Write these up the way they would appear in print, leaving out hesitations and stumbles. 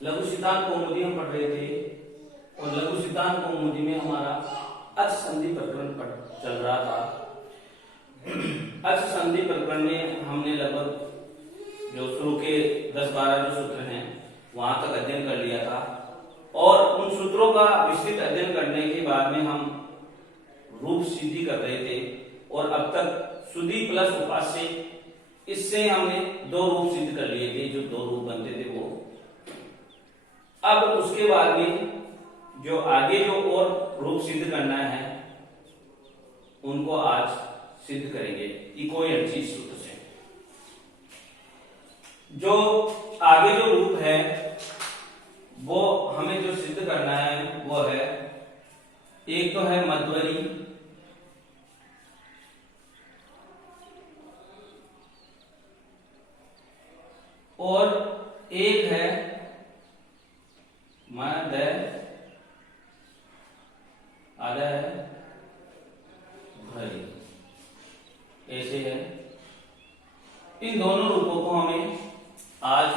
लघु सिद्धांत कौमुदी हम पढ़ रहे थे और लघु सिद्धांत कौमुदी में हमारा अच संधि प्रकरण चल रहा था। अच संधि प्रकरण में हमने लगभग जो शुरू के 10-12 जो सूत्र हैं वहां तक अध्ययन कर लिया था और उन सूत्रों का विस्तृत अध्ययन करने के बाद में हम रूप सिद्धि कर रहे थे और अब तक सुधि प्लस उपास्य, इससे हमने 2 रूप सिद्ध कर लिए थे। जो 2 रूप बनते थे वो अब उसके बाद में जो आगे जो और रूप सिद्ध करना है उनको आज सिद्ध करेंगे इकोएनर्जी सूत्र से। जो आगे जो रूप है वो हमें जो सिद्ध करना है वो है, एक तो है मध्वरी और एक है मध्य, आधा है भरी, ऐसे है। इन दोनों रूपों को हमें आज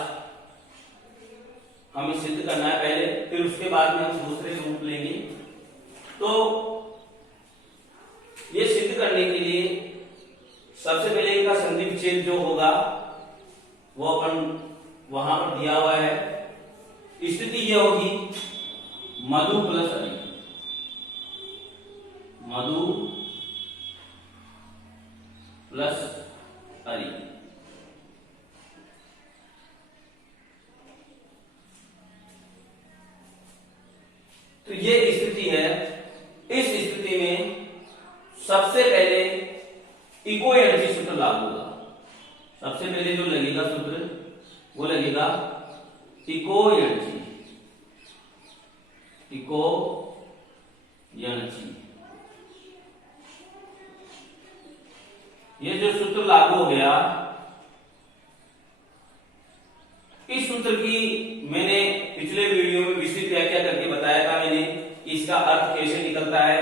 सिद्ध करना है पहले, फिर उसके बाद में हम दूसरे रूप लेंगे। तो ये सिद्ध करने के लिए सबसे पहले इनका संधि विच्छेद जो होगा वो अपन वहां पर दिया हुआ है। स्थिति यह होगी मधु प्लस अरि, मधु प्लस अरि। तो ये स्थिति है। इस स्थिति में सबसे पहले इकोएनर्जी सूत्र लागू होगा। सबसे पहले जो लगेगा सूत्र वो लगेगा इकोएनर्जी, इकोएनर्जी। ये जो सूत्र लागू हो गया, इस सूत्र की मैंने पिछले वीडियो में विस्तृत व्याख्या करके बताया था मैंने कि इसका अर्थ कैसे निकलता है।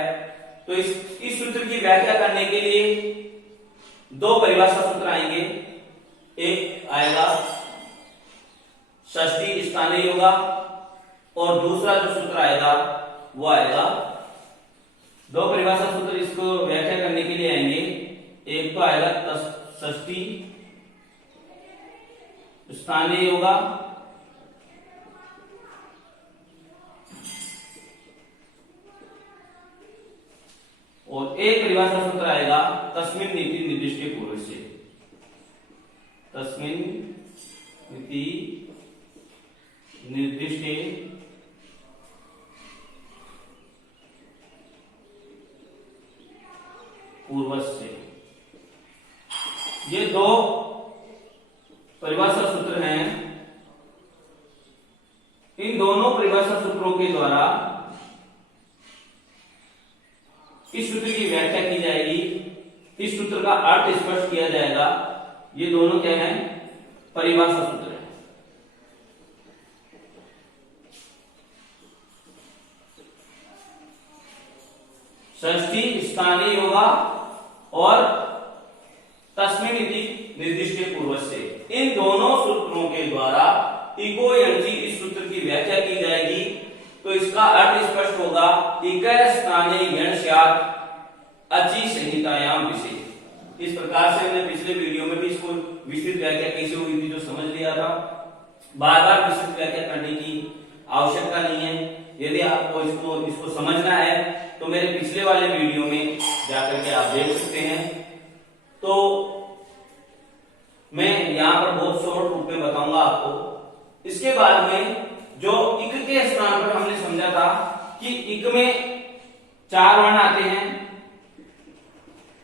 तो इस सूत्र की व्याख्या करने के लिए 2 परिभाषा सूत्र आएंगे। एक आएगा षष्ठी स्थानीय योगा और दूसरा जो सूत्र आएगा वो आएगा, 2 परिभाषा सूत्र इसको व्याख्या करने के लिए आएंगे। एक तो आएगा षष्ठी स्थानीय योगा और एक परिभाषा सूत्र आएगा तस्मिन् नीति निर्दिष्टे पूर्वस्य, तस्मिन् नीति निर्दिष्टे पूर्वस्य। ये 2 परिभाषा सूत्र हैं। इन दोनों परिभाषा सूत्रों के द्वारा इस सूत्र की व्याख्या की जाएगी, इस सूत्र का अर्थ स्पष्ट किया जाएगा। ये दोनों क्या हैं? परिभाषा सूत्र हैं। षष्ठी स्थानीय योगा और तस्मिन् नीति निर्दिष्टे पूर्वस्य, इन दोनों सूत्रों के द्वारा इकोएनर्जी इस सूत्र की व्याख्या की जाएगी। तो इसका अर्थ स्पष्ट होगा, इक स्थाने यण स्यात् अचि संहितायाम विषय। इस प्रकार से मैंने पिछले वीडियो में भी इसको विस्तृत व्याख्या कैसे हुई थी जो समझ लिया था। बार बार विस्तृत व्याख्या करने की आवश्यकता नहीं है। यदि आपको इसको समझना है तो मेरे पिछले वाले वीडियो में जाकर के आप देख सकते हैं। तो मैं यहां पर बहुत शॉर्ट रूप में बताऊंगा आपको। इसके बाद में जो इक के स्थान पर हमने समझा था कि इक में 4 वर्ण आते हैं,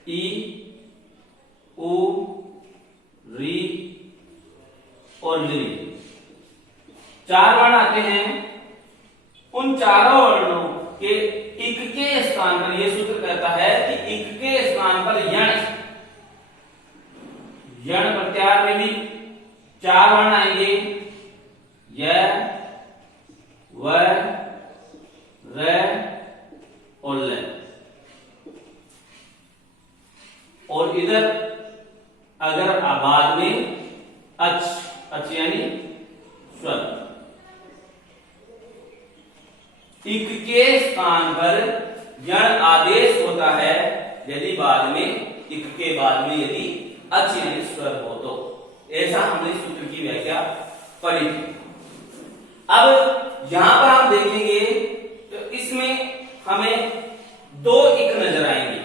ई, उ, री और ली। 4 वर्ण आते हैं। उन चारों वर्णों के इक के स्थान पर यह सूत्र कहता है कि इक के स्थान पर यण प्रत्याहार में भी 4 वर्ण आएंगे, य, व, र और ल। और इधर अगर बाद में अच यानी स्वर, इक के स्थान पर यण आदेश होता है यदि बाद में इक के बाद में यदि अच यानी स्वर हो तो। ऐसा हमने सूत्र की व्याख्या पढ़ी थी। अब यहां पर हम देखेंगे तो इसमें हमें दो इक नजर आएंगे।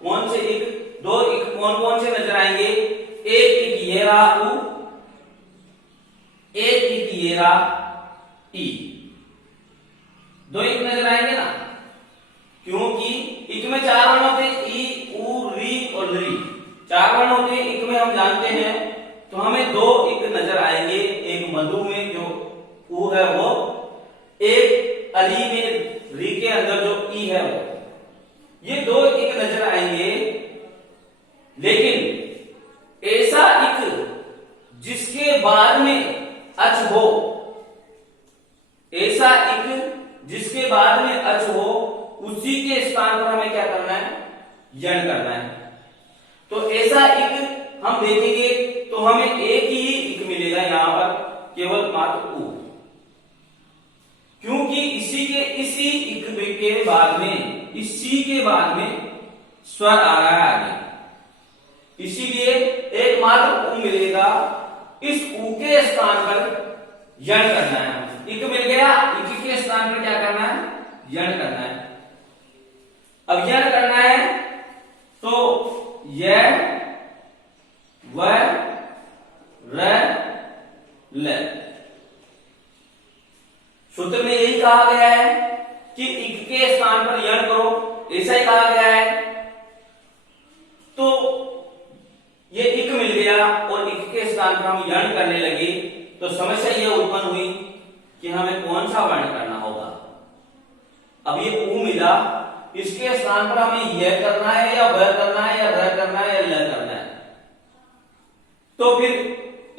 कौन से इक? दो इक कौन कौन से नजर आएंगे? एक इक ये रहा उ, एक इक ये रहा ई। दो इक नजर आएंगे ना, क्योंकि इक में चार वर्ण होते हैं, ई उ री और री, चार वर्ण होते हैं इक में, हम जानते हैं। तो हमें दो इक नजर आएंगे, एक मधु में जो उ है वो, एक अली में री के अंदर जो ई है वो। ये दो इक नजर आएंगे, लेकिन ऐसा इक जिसके बाद में अच हो, ऐसा इक जिसके बाद में अच हो, उसी के स्थान पर हमें क्या करना है? यण करना है। तो ऐसा इक हम देखेंगे तो हमें एक ही इक मिलेगा यहां पर, केवल मात्र उ, क्योंकि इसी इक के बाद में, इसी के बाद में स्वर आ रहा है आगे, इसीलिए एक मात्र उ मिलेगा। इस उ के स्थान पर यण करना है। इक मिल गया, इक के स्थान पर क्या करना है? यण करना है। अब यण करना है तो य व र ल। सूत्र में यही कहा गया है कि इक के स्थान पर यण करो, ऐसा ही कहा गया है। तो ये इक मिल गया और इक के स्थान पर हम यण करने लगे, तो समस्या यह उत्पन्न हुई कि हमें कौन सा वर्ण करना होगा। अब ये उ मिला, इसके स्थान पर हमें यह करना है या वह करना है या र करना है या ल करना है। तो फिर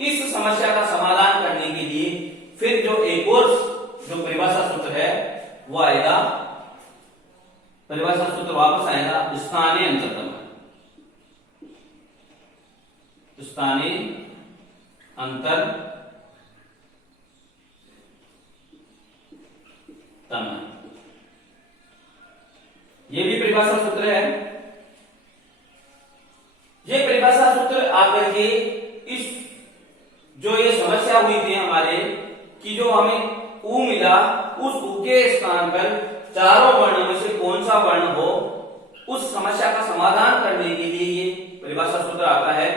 इस समस्या का समाधान करने के लिए फिर जो एक और जो परिभाषा सूत्र है वो आएगा, परिभाषा सूत्र वापस आएगा स्थानीय अंतरतम। स्थानीय अंतरतम ये भी परिभाषा सूत्र है। ये परिभाषा सूत्र आकर के इस जो ये समस्या हुई थी हमारे कि जो हमें उ मिला, उस उ के स्थान पर चारों वर्णों में से कौन सा वर्ण हो, उस समस्या का समाधान करने के लिए ये परिभाषा सूत्र आता है।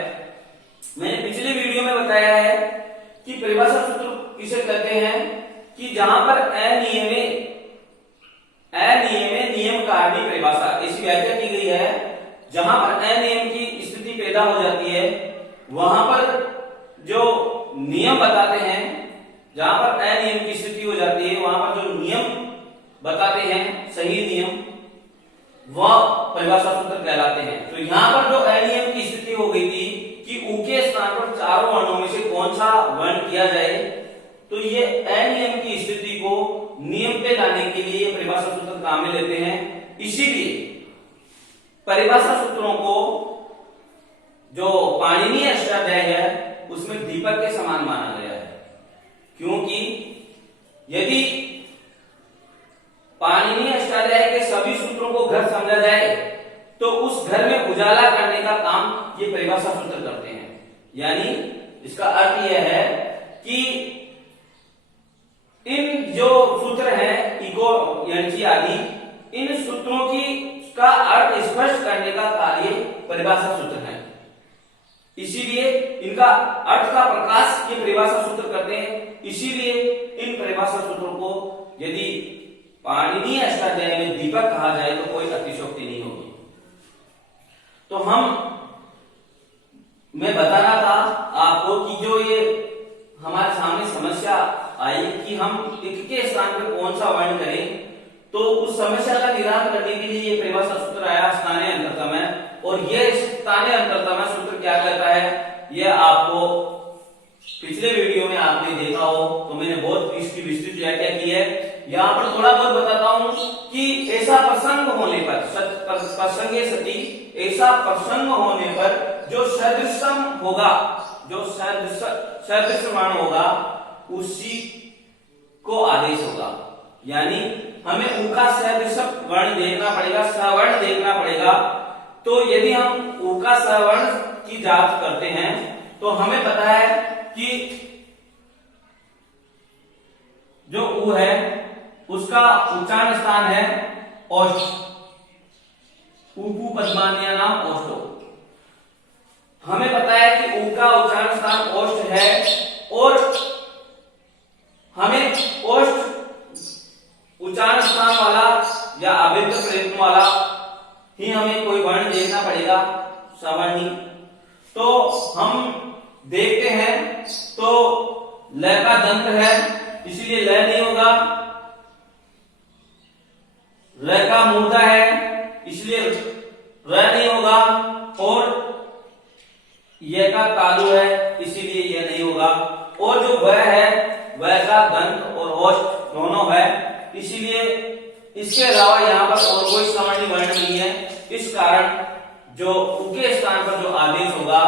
मैंने पिछले वीडियो में बताया है कि परिभाषा सूत्र किसे कहते हैं कि जहां पर अनियमे नियम कारणीय परिभाषा ऐसी व्याख्या की गई है। जहां पर अनियम की स्थिति पैदा हो जाती है, वहां पर जो नियम बताते हैं, जहां पर अनियम की स्थिति हो जाती है, वहां पर जो नियम बताते हैं, सही नियम, वह परिभाषा सूत्र कहलाते हैं। तो यहां पर जो अनियम की स्थिति हो गई थी कि उ के स्थान पर चारों वर्णों में से कौन सा वर्ण किया जाए, तो ये अनियम की स्थिति को नियम पे लाने के लिए परिभाषा सूत्र काम में लेते हैं। इसीलिए परिभाषा सूत्रों को जो पाणिनीय अष्टाध्याय है उसमें दीपक के समान माना गया है, क्योंकि यदि पाणिनीय अष्टाध्याय के सभी सूत्रों को घर समझा जाए तो उस घर में उजाला करने का काम ये परिभाषा सूत्र करते हैं। यानी इसका अर्थ यह है कि इन जो सूत्र हैं, इको यंची आदि, इन सूत्रों की का अर्थ स्पष्ट करने का कार्य परिभाषा सूत्र है। इसीलिए इनका अर्थ का प्रकाश ये परिभाषा सूत्र करते हैं। इसीलिए इन परिभाषा सूत्रों को यदि पाणिनीय अष्टाध्याय में दीपक कहा जाए तो कोई अतिशयोक्ति नहीं होगी। तो मैं बताना था आपको कि जो ये हमारे सामने समस्या आई कि हम इक के स्थान पर कौन सा वर्ण करें, तो उस समस्या का निराकरण करने के लिए ये परिभाषा सूत्र आया स्थानीय अंतरतम है। और ये स्थानीय अंतरतम सूत्र क्या कहता है, यह आपको पिछले वीडियो में आपने देखा हो, तो मैंने बहुत इसकी विस्तृत व्याख्या की है। यहाँ पर थोड़ा बहुत बताता हूं कि ऐसा प्रसंग होने पर, प्रसंगे सती, ऐसा प्रसंग होने पर जो सदृशम होगा, जो सदृश वर्ण होगा, उसी को आदेश होगा। यानी हमें ऊ का सदृश वर्ण देखना पड़ेगा, सवर्ण देखना पड़ेगा। तो यदि हम ऊ का सवर्ण की जांच करते हैं तो हमें पता है कि जो ऊ है उसका उच्चारण स्थान है ओष्ठ, ऊपू पद्मान्य नाम ओष्ठो। हमें पता है कि ऊ का उच्चारण स्थान ओष्ठ है और हमें ओष्ठ उच्चारण स्थान वाला या अभिन्न प्रयत्न वाला ही हमें कोई वर्ण देखना पड़ेगा, सवर्णी। तो हम देखते हैं तो ल का दंत है इसलिए ल नहीं होगा, र का मूर्धा है इसलिए र नहीं होगा, और य का तालु है इसीलिए यह नहीं होगा, और जो वह है वह का दंत और ओष्ठ दोनों है इसीलिए इसके अलावा यहाँ पर और कोई सवर्णी वर्ण नहीं है। इस कारण जो उ के स्थान पर जो आदेश होगा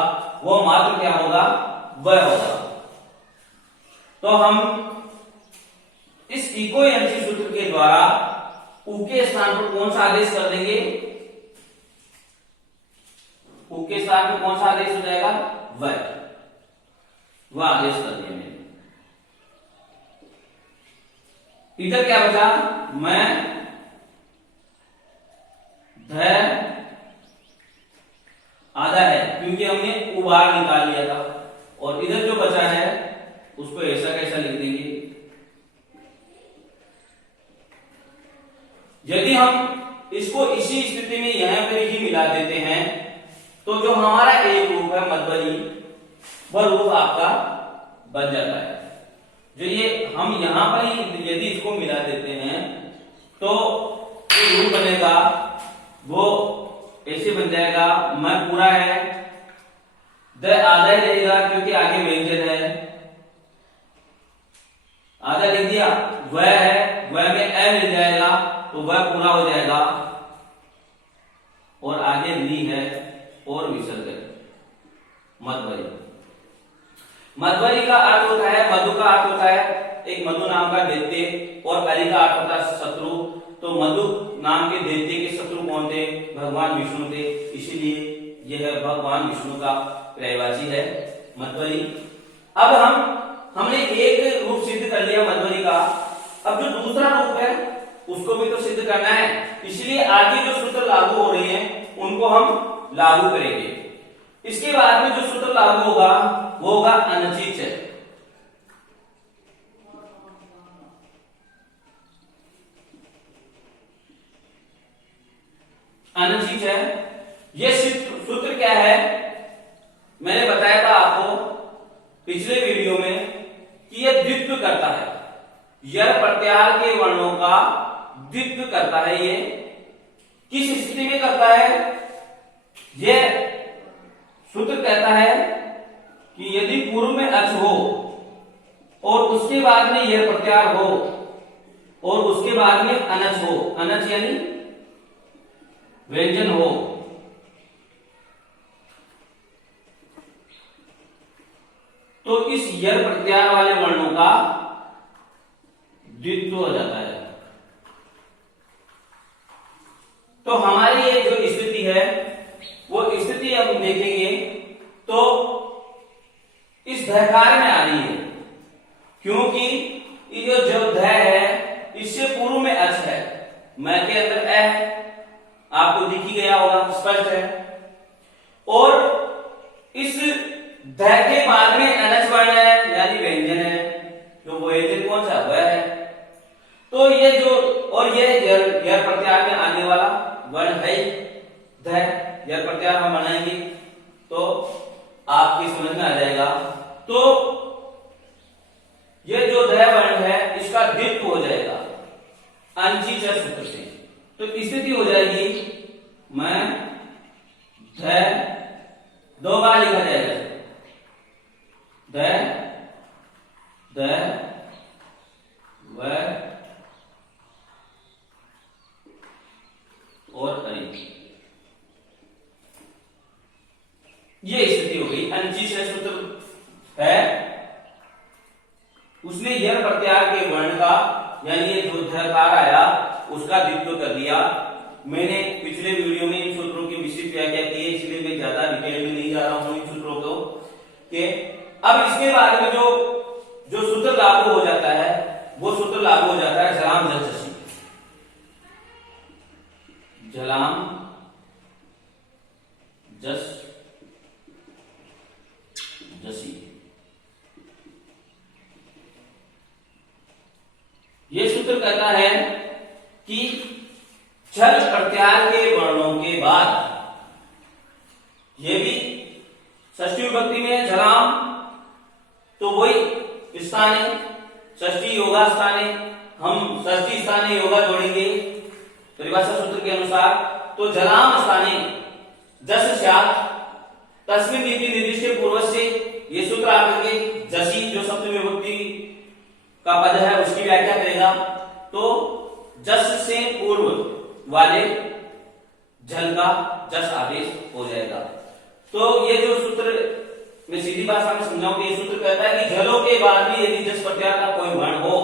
वो मात्र क्या होगा, वह होगा। तो हम इस इको यंत्री सूत्र के द्वारा उ के स्थान पर कौन सा आदेश कर देंगे, उ के स्थान पर कौन सा आदेश हो जाएगा, वह आदेश कर दिया मैंने। इधर क्या बचा, मैं ध आधा है क्योंकि हमने उबार निकाल लिया था, और इधर जो बचा है उसको ऐसा कैसा लिख देंगे। यदि हम इसको इसी स्थिति में यहां पर ही मिला देते हैं तो जो हमारा एक रूप है मध्वरी, वह रूप आपका बन जाता है। जो ये हम यहां पर ही यदि इसको मिला देते हैं तो जो रूप बनेगा वो ऐसे बन जाएगा, मैं पूरा है, द आधा ही रहेगा क्योंकि आगे व्यंजन है, आधा लिख दिया, वह है, वह में ए मिल जाएगा तो वह पूरा हो जाएगा, और आगे ली है और विसर्ग है, मध्वरी। मध्वरी का अर्थ होता है, मधु का अर्थ होता है एक मधु नाम का दैत्य, और अली का अर्थ होता है शत्रु। तो मधु नाम के दैत्य के शत्रु कौन थे, भगवान विष्णु थे, इसीलिए यह भगवान विष्णु का पर्यायवाची है मध्वरी। अब हमने एक रूप सिद्ध कर लिया मध्वरी का, अब जो दूसरा रूप है उसको भी तो सिद्ध करना है, इसलिए आगे जो सूत्र लागू हो रहे हैं उनको हम लागू करेंगे। इसके बाद में जो सूत्र लागू होगा वो होगा अनचिच। अनचिच है, यह सूत्र क्या है, मैंने बताया था आपको पिछले वीडियो में कि यह द्वित्व करता है, यर प्रत्याहार के वर्णों का द्वित्व करता है। ये किस स्थिति में करता है, यह सूत्र कहता है कि यदि पूर्व में अच हो और उसके बाद में यह प्रत्याहार हो और उसके बाद में अनच हो, अनच यानी व्यंजन हो, तो इस यर प्रत्याहार वाले वर्णों का द्वित्व हो जाता है। तो हमारी ये जो स्थिति है वो स्थिति हम देखेंगे तो इस धकार में आ रही है, क्योंकि ये जो ध है इससे पूर्व में अच है, मैं के अंदर ए है, आपको दिख ही गया होगा, स्पष्ट है, और इस ध के बाद में अनच वर्ण है यानी व्यंजन है, जो वो व्यंजन कौन सा वह है। तो ये जो और ये यर प्रत्याहार में आने वाला वर्ण है ध, यर प्रत्याहार हम बनाएंगे तो आपकी समझ में आ जाएगा। तो ये जो ध वर्ण है इसका द्वित्व हो जाएगा अनचिच सूत्र से, तो स्थिति हो जाएगी मैं ध, दो बार लिखा जाएगा ध ध व और अरि, ये स्थिति हो गई। अनचिच सूत्र है, उसने यर प्रत्याहार के वर्ण का यानी ये जो धकार आया उसका द्वित्व कर दिया। मैंने पिछले वीडियो में इन सूत्रों की विस्तृत व्याख्या की है, इसलिए मैं ज्यादा डिटेल में नहीं जा रहा हूं इन सूत्रों को के। अब इसके बाद में जो सूत्र लागू हो जाता है वो सूत्र लागू हो जाता है झलाम जस जसी। झलाम जस जसी, ये सूत्र कहता है कि झल प्रत्यार के वर्णों के बाद, ये भी षष्ठी विभक्ति में है झलाम, तो वही स्थाने षष्ठी योगा स्थाने, हम षष्ठी स्थाने योगा जोड़ेंगे परिभाषा सूत्र के अनुसार। तो झलाम स्थाने जस स्यात् तस्मिन् नीति निर्दिष्टे पूर्वस्य, ये सूत्र आकर के जसी जो सप्तमी विभक्ति का पद है उसकी व्याख्या करेगा। तो जस से पूर्व वाले झल का जस आदेश हो जाएगा। तो ये जो सूत्र मैं सीधी भाषा में समझाऊं, ये सूत्र कहता है कि झलों के बाद भी यदि जस प्रत्यार का कोई वर्ण हो,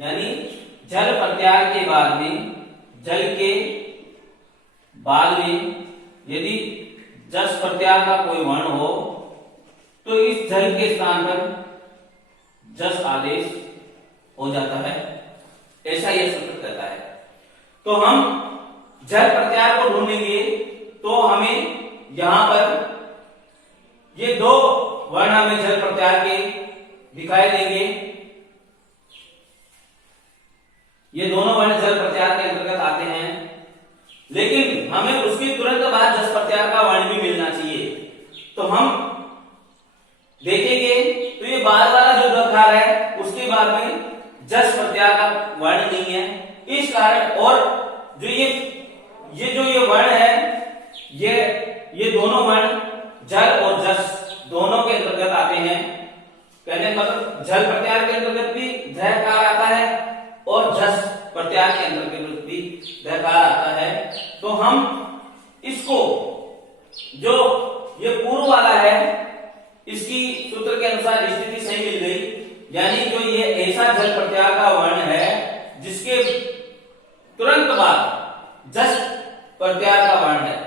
यानी झल प्रत्यार के बाद में, झल के बाद में यदि जस प्रत्यार का कोई वर्ण हो तो इस झल के स्थान पर जस आदेश हो जाता है, ऐसा यह सूत्र कहता है। तो हम झल प्रत्यार को ढूंढेंगे तो हमें यहां पर ये दो वर्ण हमें झल प्रत्यार के दिखाई देंगे। ये दोनों वर्ण झल प्रत्यार के अंतर्गत आते हैं, लेकिन हमें उसके तुरंत बाद जस प्रत्यार का वर्ण भी मिलना चाहिए। तो हम देखेंगे तो ये बाद वाला जो दखार है उसके बाद में जस प्रत्यार का वर्ण नहीं है, इस कारण, और जो ये वर्ण है, ये दोनों वर्ण झल और जस दोनों के अंतर्गत आते हैं। कहने मतलब झल प्रत्यार के अंतर्गत भी धकार आता है और जस प्रत्यार के अंतर्गत भी धकार आता है। तो हम इसको, जो ये पूर्व वाला है, इसकी सूत्र के अनुसार स्थिति सही मिल गई, यानी जो ये ऐसा झल प्रत्यार का वर्ण है जिसके तुरंत बाद जस प्रत्यार का वर्ण है,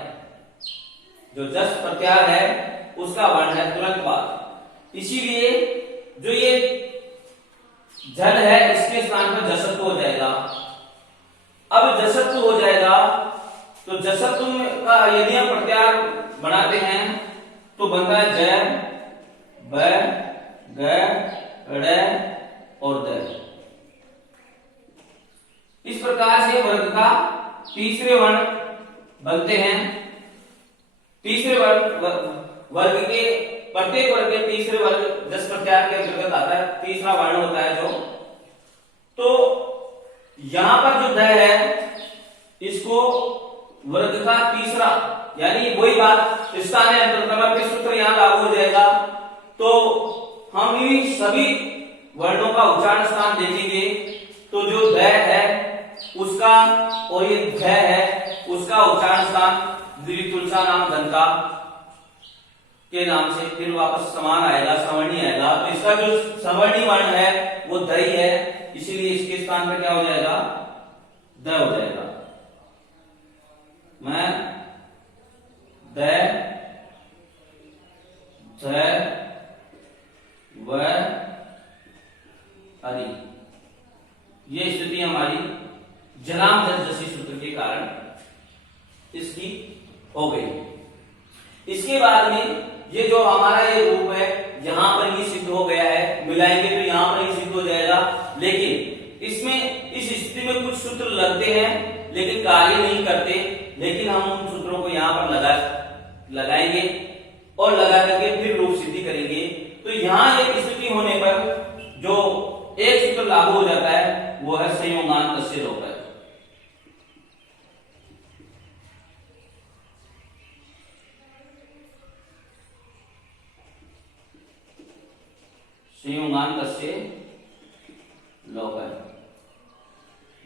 जो जस प्रत्यार है उसका वर्ण है तुरंत बाद, इसीलिए जो ये झल है इसके स्थान पर जसत्व हो जाएगा। अब जसत्व हो जाएगा तो जसत्व का यदि हम प्रत्यार बनाते हैं तो बनता है ज, ब, ग, ड़ और द। इस प्रकार से वर्ग का तीसरे वर्ण बनते हैं। तीसरे वर्ग के प्रत्येक वर्ग के तीसरे वर्ग जस प्रत्यार के अंतर्गत आता है, तीसरा वर्ण होता है जो। तो यहां पर जो द है इसको वर्ग का तीसरा, यानी वही बात स्थानीय अंतर्क्रमण के सूत्र यहां लागू हो जाएगा। तो हम इन सभी वर्णों का उच्चारण स्थान देखेंगे तो जो द है उसका और ये ध है उसका उच्चारण स्थान द्वितुलसा नाम दंता के नाम से फिर वापस समान आएगा, सवर्णी आएगा। तो इसका जो सवर्णी वर्ण है वो द ही है, इसीलिए इसके स्थान पर क्या हो जाएगा, द हो जाएगा। मैं द, ध, व, हरि, ये स्थिति हमारी झलाम जस जसी सूत्र के कारण इसकी हो गई। इसके बाद में ये जो हमारा ये रूप है यहां पर ये सिद्ध हो गया है, मिलाएंगे तो यहां पर ये सिद्ध हो जाएगा। लेकिन इसमें इस स्थिति में कुछ सूत्र लगते हैं लेकिन कार्य नहीं करते, लेकिन हम उन सूत्रों को यहां पर लगाएंगे और लगा करके फिर रूप सिद्धि करेंगे। तो यहां एक स्थिति होने पर जो एक सूत्र लागू हो जाता है वो है संयोगांत तस्य होकर। संयोगांत तस्य लोकर,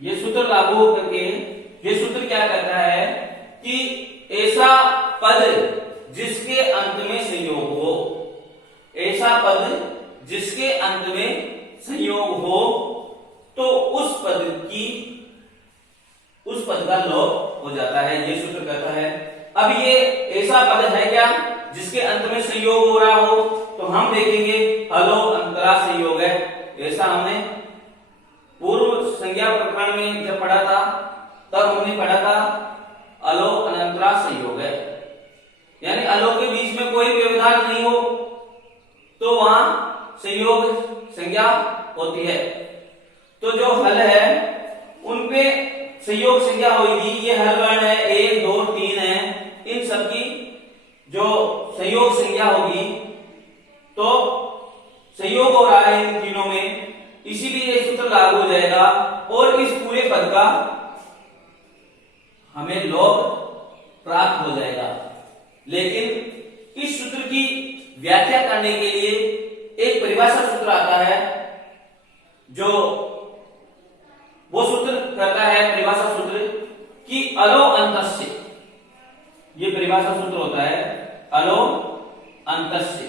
ये सूत्र लागू होकर के ये सूत्र क्या कहता है कि ऐसा पद जिसके अंत में संयोग हो, ऐसा पद जिसके अंत में संयोग हो, तो उस पद की उस पद का लोप हो जाता है, ये सूत्र कहता है। अब ये ऐसा पद है क्या जिसके अंत में संयोग हो रहा हो, तो हम देखेंगे अलो अंतरा संयोग है। ऐसा हमने पूर्व संज्ञा प्रकरण में जब पढ़ा था तब हमने पढ़ा था अलो अनंतरा संयोग है, यानी अलो के बीच में कोई व्यवधान नहीं हो तो वहां संयोग संज्ञा होती है। तो जो हल है उनपे संयोग संज्ञा होगी। ये हल वर्ण है 1 2 3 है, इन सब की जो संयोग संज्ञा होगी तो संयोग हो रहा है इन तीनों में, इसीलिए ये सूत्र लागू हो जाएगा और इस पूरे पद का हमें लोप प्राप्त हो जाएगा। लेकिन इस सूत्र की व्याख्या करने के लिए एक परिभाषा सूत्र आता है, जो वो सूत्र करता है परिभाषा सूत्र कि अलो अंतस्य, ये परिभाषा सूत्र होता है अलो अंतस्य।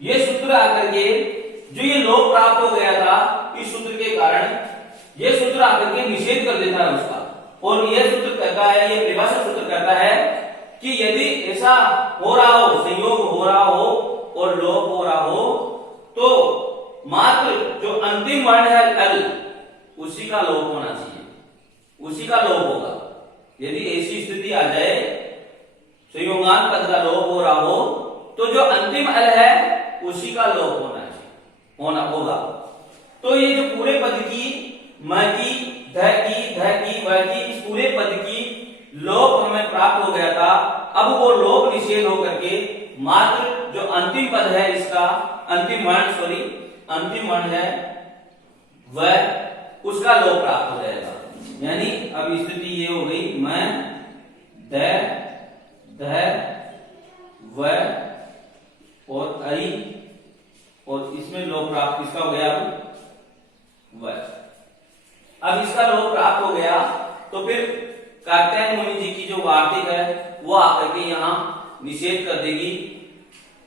ये सूत्र आकर के जो ये लोप प्राप्त हो गया था इस सूत्र के कारण, ये सूत्र आकर के निषेध कर देता है उसका। और यह सूत्र कहता है, ये परिभाषा सूत्र कहता है कि यदि ऐसा हो रहा हो, संयोग हो रहा हो और लोप हो रहा हो, तो मात्र जो अंतिम वर्ण है अल उसी का लोप होना चाहिए, उसी का लोप होगा। यदि ऐसी स्थिति आ जाए संयोगांत पद का लोप हो रहा हो तो जो अंतिम अल है उसी का लोप होना चाहिए, होना होगा। तो ये जो पूरे पद की म की ध की व की इस पूरे पद की लोप हमें प्राप्त हो गया था। अब वो लोप निषेध होकर के मात्र जो अंतिम पद है इसका अंतिम वर्ण है वह उसका लोप प्राप्त हो जाएगा। यानी अब स्थिति ये हो गई मैं ध व और आई और इसमें लोप प्राप्त किसका हो गया व। अब इसका लोप प्राप्त हो गया तो फिर कात्यायन मुनि जी की जो वार्तिक है वो आकर के यहां निषेध कर देगी।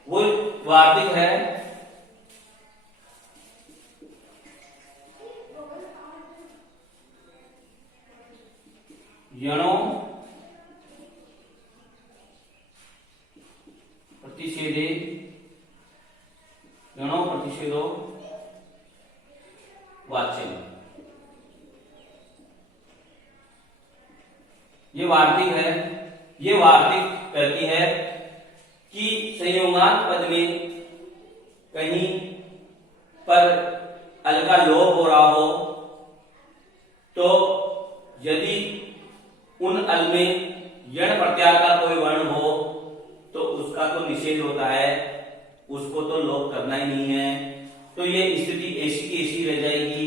वो वार्तिक है यणो प्रतिषेधे यणो प्रतिषेधो वाच्यम। ये वार्तिक है, ये वार्तिक कहती है कि संयोगांत पद में कहीं पर अल का लोप हो रहा हो तो यदि उन अल में यण प्रत्यार का कोई वर्ण हो तो उसका तो निषेध होता है, उसको तो लोप करना ही नहीं है। तो ये स्थिति ऐसी की ऐसी रह जाएगी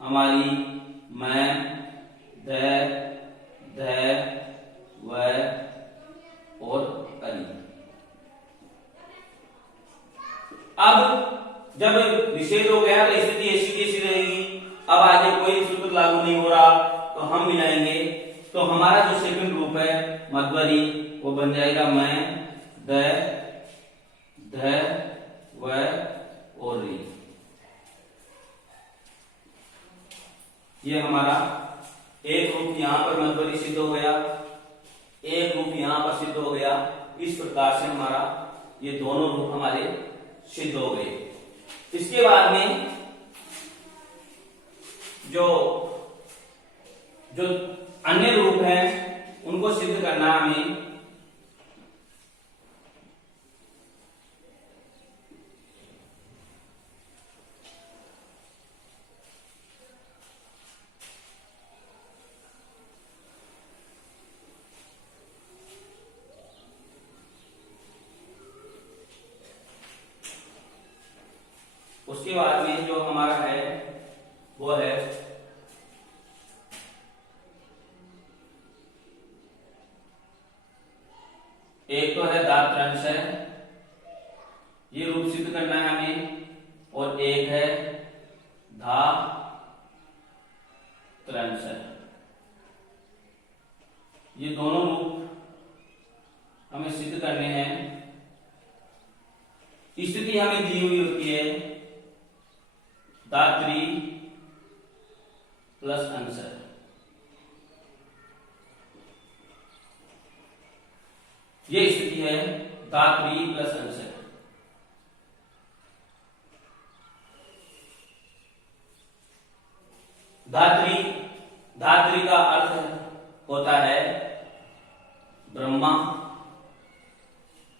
हमारी मैं ध व और अली। अब जब निषेध हो गया तो स्थिति ऐसी की ऐसी रहेगी। अब आगे कोई सूत्र लागू नहीं हो रहा तो हम मिलाएंगे तो हमारा जो सेकंड रूप है मध्वरी वो बन जाएगा मैं ध व और री। ये हमारा एक रूप यहां पर मध्वरी सिद्ध हो गया, एक रूप यहां पर सिद्ध हो गया। इस प्रकार से हमारा ये दोनों रूप हमारे सिद्ध हो गए। इसके बाद में जो जो अन्य रूप हैं उनको सिद्ध करना हमें उसके बाद में जो हमारा है वो है एक तो है दात्रंश है, ये रूप सिद्ध करना है हमें, और एक है धा त्रंश है। ये दोनों रूप हमें सिद्ध करने हैं। स्थिति हमें दी हुई होती है धात्री प्लस अंश है। ये स्थिति है धात्री प्लस अंश है। धात्री, धात्री का अर्थ होता है ब्रह्मा,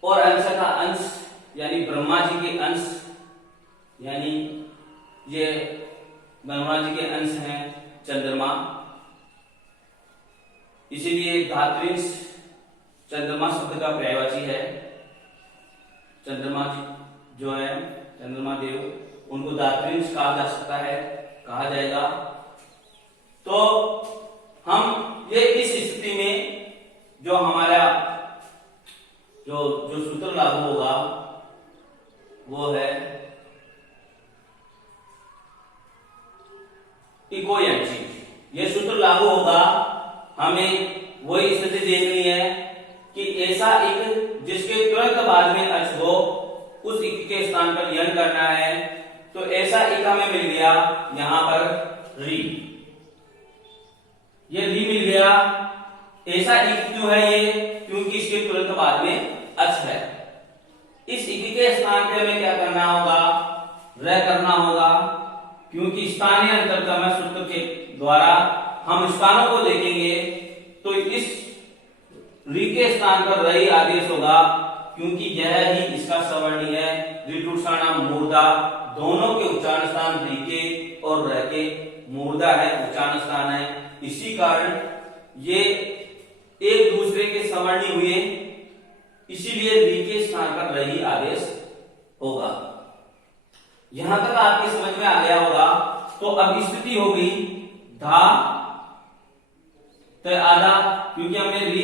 और अंश का अंश यानी ब्रह्मा जी के अंश, यानी ये ब्रह्मा जी के अंश हैं चंद्रमा, इसीलिए धात्रिंश चंद्रमा शब्द का पर्यायवाची है। चंद्रमा जी जो है चंद्रमा देव, उनको धात्रिंश कहा जा सकता है, कहा जाएगा। तो हम ये इस स्थिति में जो हमारा जो सूत्र लागू होगा वो है इकोयंशी। ये सूत्र लागू होगा, हमें वही स्थिति देखनी है कि ऐसा इक जिसके तुरंत बाद में अच हो, उस इक के स्थान पर यन करना है। तो ऐसा इक हमें मिल गया यहां पर री, ये री मिल गया। ऐसा इक क्यों है ये? क्योंकि इसके तुरंत बाद में अच है। इस इक के स्थान पे हमें क्या करना होगा? रह करना होगा, क्योंकि स्थानीय अंतरतम सूत्र के द्वारा हम स्थानों को देखेंगे तो इस री के स्थान पर रही आदेश होगा, क्योंकि यह ही इसका सवर्णी है। ऋतुषाणाम मूर्धा, दोनों के उच्चारण स्थान री के और रह के, मूर्धा है उच्चारण स्थान है, इसी कारण ये एक दूसरे के सवर्णी हुए, इसीलिए री के स्थान पर रही आदेश होगा। यहां तक आपके समझ में आ गया होगा। तो अब स्थिति हो गई धा तो आधा, क्योंकि हमने री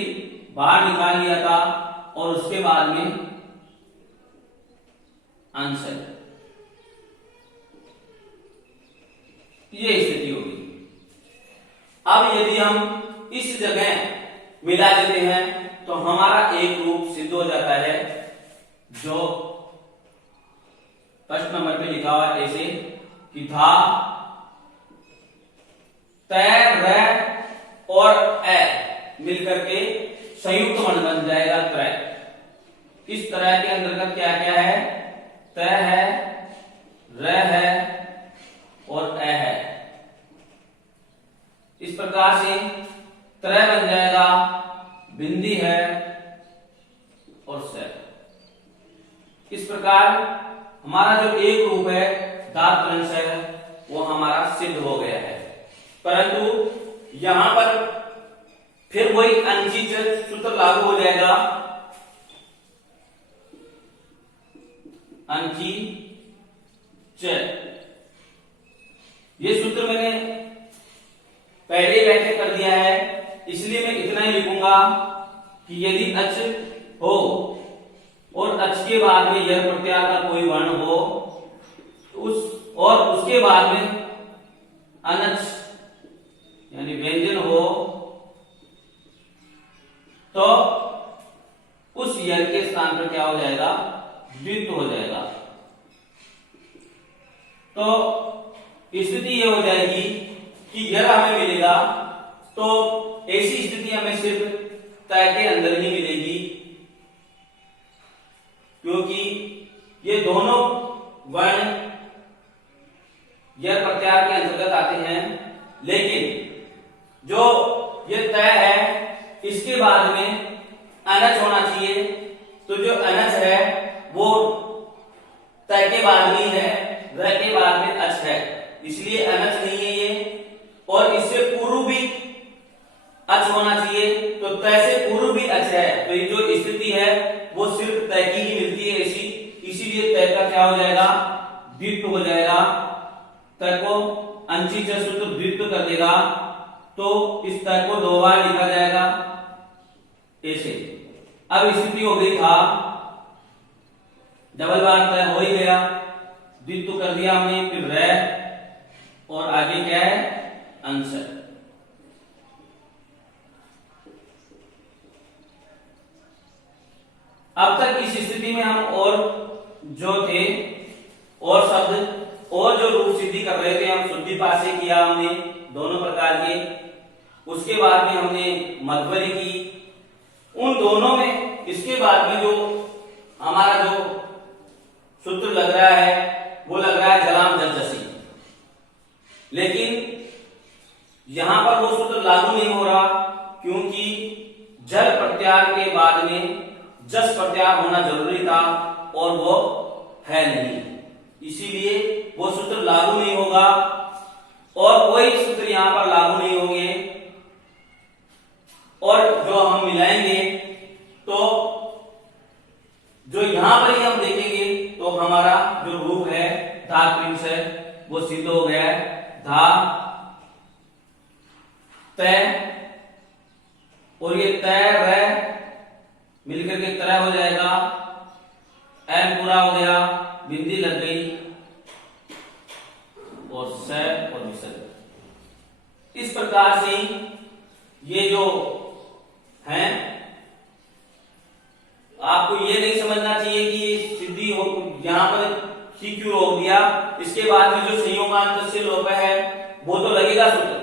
बाहर निकाल लिया था, और उसके बाद में अंश है, ये स्थिति होगी। अब यदि हम इस जगह मिला देते हैं तो हमारा एक रूप सिद्ध हो जाता है, जो फर्स्ट नंबर पे लिखा हुआ है ऐसे कि धा तय र और ए मिलकर के संयुक्त वर्ण बन जाएगा त्रय। इस तरह के अंतर्गत क्या क्या है? तय है, र है और ए है। इस प्रकार से त्रय बन जाएगा, बिंदी है और से। इस प्रकार हमारा जो एक रूप है धात्रिंश है वो हमारा सिद्ध हो गया है। परंतु यहां पर फिर वही अंशिच सूत्र लागू हो जाएगा। अंकी च, ये सूत्र मैंने पहले व्याख्या कर दिया है, इसलिए मैं इतना ही लिखूंगा कि यदि अच हो और अच के बाद में यह प्रत्यार का कोई वर्ण हो, और उसके बाद में अनच यानी व्यंजन हो, तो उस यल के स्थान पर क्या हो जाएगा? द्वित्व हो जाएगा। तो स्थिति यह हो जाएगी कि यल हमें मिलेगा, तो ऐसी स्थिति हमें सिर्फ तय के अंदर ही मिलेगी, क्योंकि ये दोनों वर्ण यह प्रत्यार के अंतर्गत आते हैं। लेकिन जो ये तय है इसके बाद में अनच होना चाहिए, तो जो अनच है वो तय के बाद में है, र के बाद में अच है, इसलिए अनच नहीं है ये। और इससे पूर्व भी अच होना चाहिए, तो तय से पूर्व भी अच है, तो ये जो स्थिति है वो सिर्फ तय की ही मिलती है ऐसी, इसीलिए तय का क्या हो जाएगा? द्वित्व हो जाएगा। तय को अंशिच सूत्र द्वित्व कर देगा, तो इस तय को दो बार लिखा जाएगा ऐसे। अब स्थिति हो गई था डबल बार तय हो ही गया, द्वित्व कर दिया हमने, फिर रह और आगे क्या है? अंश। अब तक इस स्थिति में हम और जो थे और शब्द और जो रूप सिद्धि कर रहे थे, हम शुद्धि पासे किया हमने, दोनों प्रकार के। उसके बाद में हमने मध्वरी की। उन दोनों में इसके बाद में जो हमारा जो सूत्र लग रहा है वो लग रहा है जलाम जसजसी, लेकिन यहां पर वो सूत्र लागू नहीं हो रहा क्योंकि जल प्रत्याहार के बाद में जस प्रत्याहार होना जरूरी था और वो है नहीं, इसीलिए वो सूत्र लागू नहीं होगा और कोई सूत्र यहां पर लागू नहीं होंगे। और जो हम मिलाएंगे तो जो यहां पर ही हम देखेंगे तो हमारा जो रूप है धा त्रिंश है वो सिद्ध हो गया है। धा तय और ये तय र मिलकर के तरह हो जाएगा, एन पूरा हो गया, बिंदी लग गई और स और विसर्ग। इस प्रकार से ये जो हैं आपको ये नहीं समझना चाहिए कि सिद्धि हो यहां पर ही क्यों रोक दिया। इसके बाद में जो संयोगांत से लोप है वो तो लगेगा सूत्र,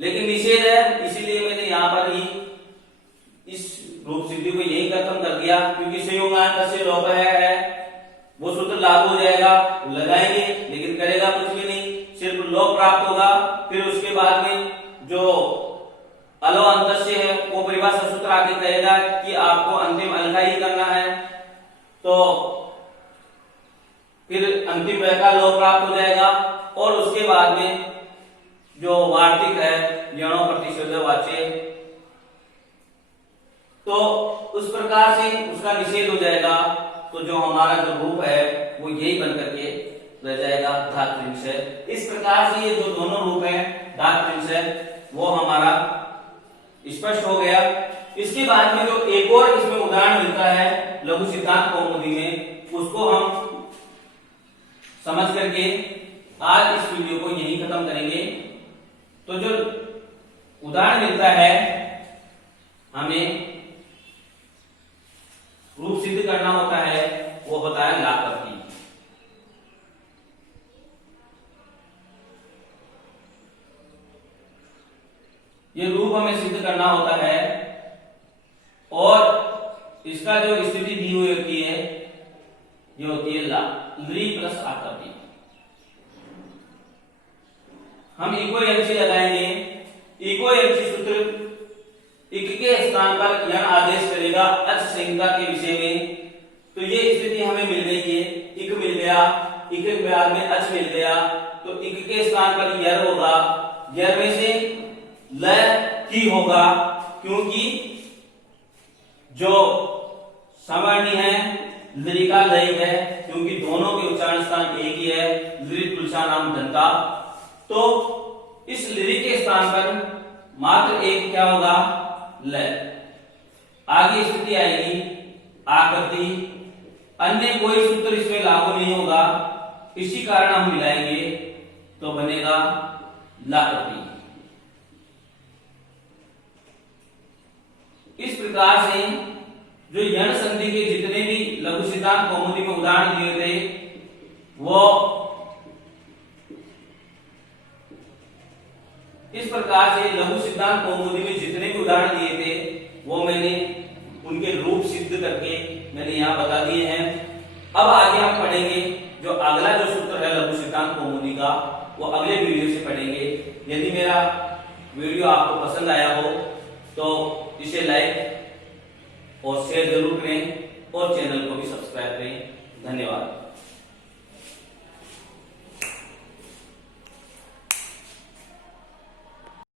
लेकिन निषेध है, इसीलिए मैंने यहां पर ही इस रूप सिद्धि को यही खत्म कर दिया क्योंकि संयोगांत से लोप है वो सूत्र लागू हो जाएगा, लगाएंगे लेकिन करेगा कुछ भी नहीं, सिर्फ लोप प्राप्त होगा। फिर उसके बाद में जो अलो अंतस्य है वो परिभाषा सूत्र आगे कहेगा कि आपको अंतिम अलगा ही करना है, तो फिर अंतिम रह का लोप प्राप्त हो जाएगा। और उसके बाद में जो वार्तिक है यणो प्रतिषेधवाच्य, तो उस प्रकार से उसका निषेध हो जाएगा। तो जो हमारा जो रूप है वो यही बनकर के रह जाएगा धात्रिंश है। इस प्रकार से ये जो दोनों रूप है धात्रिंश है वो हमारा स्पष्ट हो गया। इसके बाद में जो एक और इसमें उदाहरण मिलता है लघु सिद्धांत कौमुदी में, उसको हम समझ करके आज इस वीडियो को यही खत्म करेंगे। तो जो उदाहरण मिलता है हमें रूप सिद्ध करना होता है वो होता है लाप्रति। ये रूप हमें सिद्ध करना होता है और इसका जो स्थिति दी हुई होती है ये होती है लृ प्लस आकृति। हम इको एलसी लगाएंगे। इको एलसी सूत्र इक के स्थान पर यण आदेश करेगा अच संहिता के विषय में। तो ये स्थिति हमें मिल गई है, इक मिल गया, इक के बाद में अच मिल गया, तो इक के स्थान पर यर होगा, यर में से ल ही होगा क्योंकि जो सवर्णी है लृ का लय है, क्योंकि दोनों के उच्चारण स्थान एक ही है, लृ तुलसा नाम दंता। तो इस लृ के स्थान पर मात्र एक क्या होगा ल। आगे स्थिति आएगी आकृति, अन्य कोई सूत्र इसमें लागू नहीं होगा, इसी कारण हम मिलाएंगे तो बनेगा लाकृति। इस प्रकार से जो यण संधि के जितने भी लघु सिद्धांत कौमुदी में उदाहरण दिए थे वो इस प्रकार से लघु सिद्धांत कौमुदी में जितने भी उदाहरण दिए थे वो मैंने उनके रूप सिद्ध करके मैंने यहाँ बता दिए हैं। अब आगे हम पढ़ेंगे जो अगला जो सूत्र है लघु सिद्धांत कौमुदी का वो अगले वीडियो से पढ़ेंगे। यदि मेरा वीडियो आपको पसंद आया हो तो इसे लाइक और शेयर जरूर करें और चैनल को भी सब्सक्राइब करें। धन्यवाद।